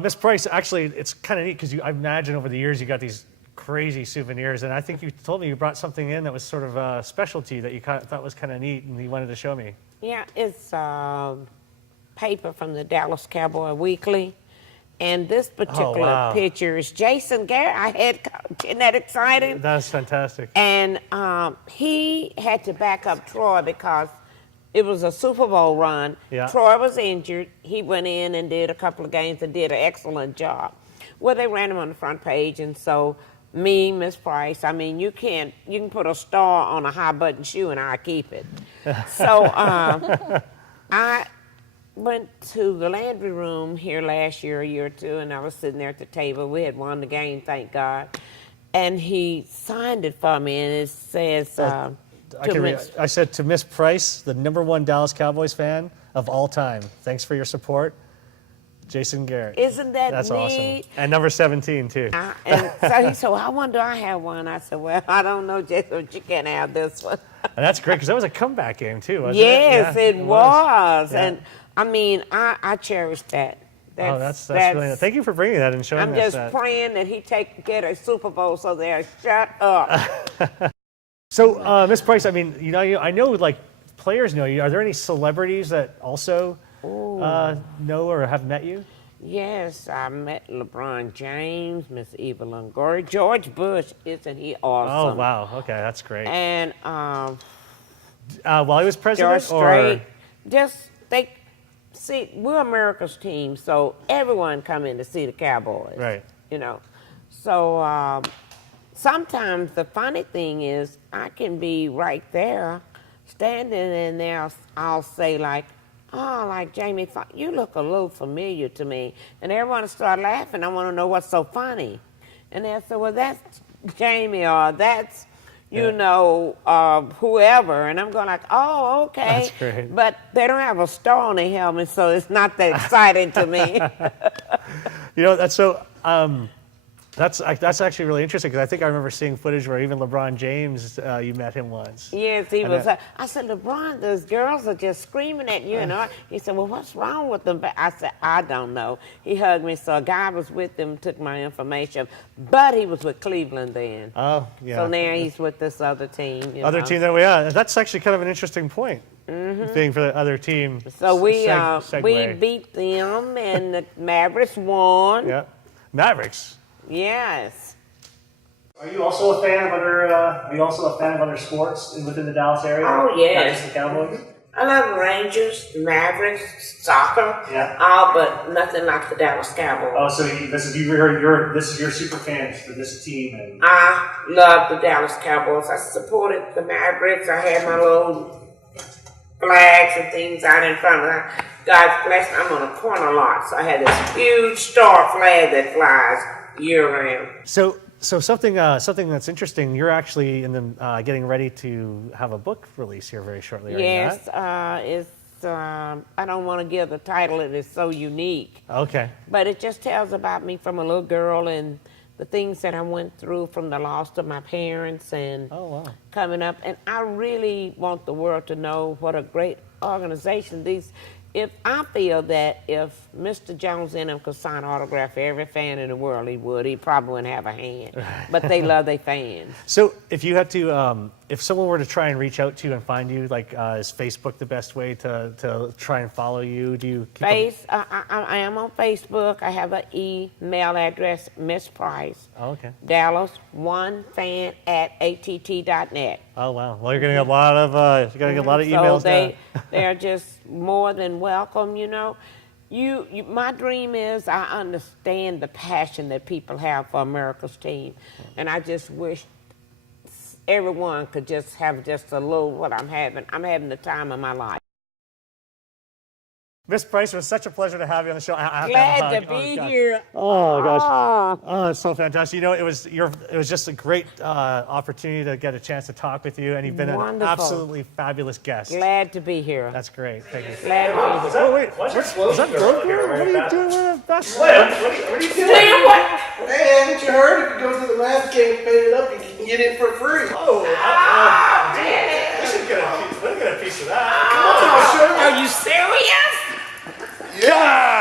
Miss Price, actually, it's kind of neat because I imagine over the years you got these crazy souvenirs, and I think you told me you brought something in that was sort of a specialty that you thought was kind of neat, and you wanted to show me. Yeah, it's paper from the Dallas Cowboy Weekly. And this particular picture is Jason Garrett. Isn't that exciting? That's fantastic. And he had to back up Troy because it was a Super Bowl run. Yeah. Troy was injured. He went in and did a couple of games and did an excellent job. Well, they ran him on the front page, and so me, Miss Price, I mean, you can put a star on a high-button shoe and I'll keep it. So I went to the Landry room here last year, a year or two, and I was sitting there at the table. We had won the game, thank God. And he signed it for me, and it says, I said, to Miss Price, the #1 Dallas Cowboys fan of all time, thanks for your support, Jason Garrett. Isn't that That's neat? Awesome. And number 17, too. And so he said, well, I wonder do I have one? I said, well, I don't know, Jason, but you can't have this one. And that's great, because that was a comeback game, too, wasn't yes, it? Yeah, it was. Yeah. And I mean, I cherish that. That's really nice. Thank you for bringing that and showing us that. I'm just praying that he get a Super Bowl so they'll shut up. So, Miss Price, I mean, I know like players know you. Are there any celebrities that also know or have met you? Yes, I met LeBron James, Miss Eva Longoria, George Bush. Isn't he awesome? Oh, wow. Okay, that's great. And while he was president, George Strait, see, we're America's team, so everyone come in to see the Cowboys. Right. So sometimes the funny thing is I can be right there, standing in there, I'll say like, oh, like Jamie, you look a little familiar to me. And everyone will start laughing. I want to know what's so funny. And they'll say, well, that's Jamie, or that's, whoever. And I'm going like, oh, okay. That's great. But they don't have a star on their helmet, so it's not that exciting to me. That's so... That's actually really interesting, because I think I remember seeing footage where even LeBron James, you met him once. Yes, he was. I said, LeBron, those girls are just screaming at you. He said, well, what's wrong with them? I said, I don't know. He hugged me, so a guy was with him, took my information, but he was with Cleveland then. Oh, yeah. So now he's with this other team. Team that we are. That's actually kind of an interesting point, being for the other team. So we beat them, and the Mavericks won. Yeah, Mavericks. Yes. Are you also a fan of other sports within the Dallas area? Oh, yes. Not just the Cowboys? I love the Rangers, the Mavericks, soccer. Yeah. All but nothing like the Dallas Cowboys. Oh, so this is your super fans for this team. And I love the Dallas Cowboys. I supported the Mavericks. I had my little flags and things out in front of that. God's blessing, I'm on a corner lot, so I had this huge star flag that flies year-round. So something that's interesting. You're actually in the getting ready to have a book release here very shortly. Yes, it's. I don't want to give the title. It is so unique. Okay. But it just tells about me from a little girl and the things that I went through from the loss of my parents and coming up. And I really want the world to know what a great organization these. If I feel that if Mr. Jones and them could sign autograph for every fan in the world, he would. He probably wouldn't have a hand. But they love their fans. So if you had to, if someone were to try and reach out to you and find you, like is Facebook the best way to try and follow you? Do you keep I am on Facebook. I have an email address, Miss Price. Oh, okay. Dallas1fan@att.net. Oh wow! Well, you're getting a lot of emails. So they're just more than welcome. My dream is I understand the passion that people have for America's team, and I just wish everyone could just have just a little what I'm having. I'm having the time of my life. Miss Price, it was such a pleasure to have you on the show. Glad to be here. Oh gosh, it's so fantastic. It was just a great opportunity to get a chance to talk with you, and you've been an absolutely fabulous guest. Glad to be here. That's great. Thank you. Glad to be here. Oh wait, is that Glove here? What are you doing wearing a vest? What are you doing? What? Hey, haven't you heard? If you go to the math game and pay it up, you can get it for free. Oh, we should get a piece of that. Are you serious? Yeah!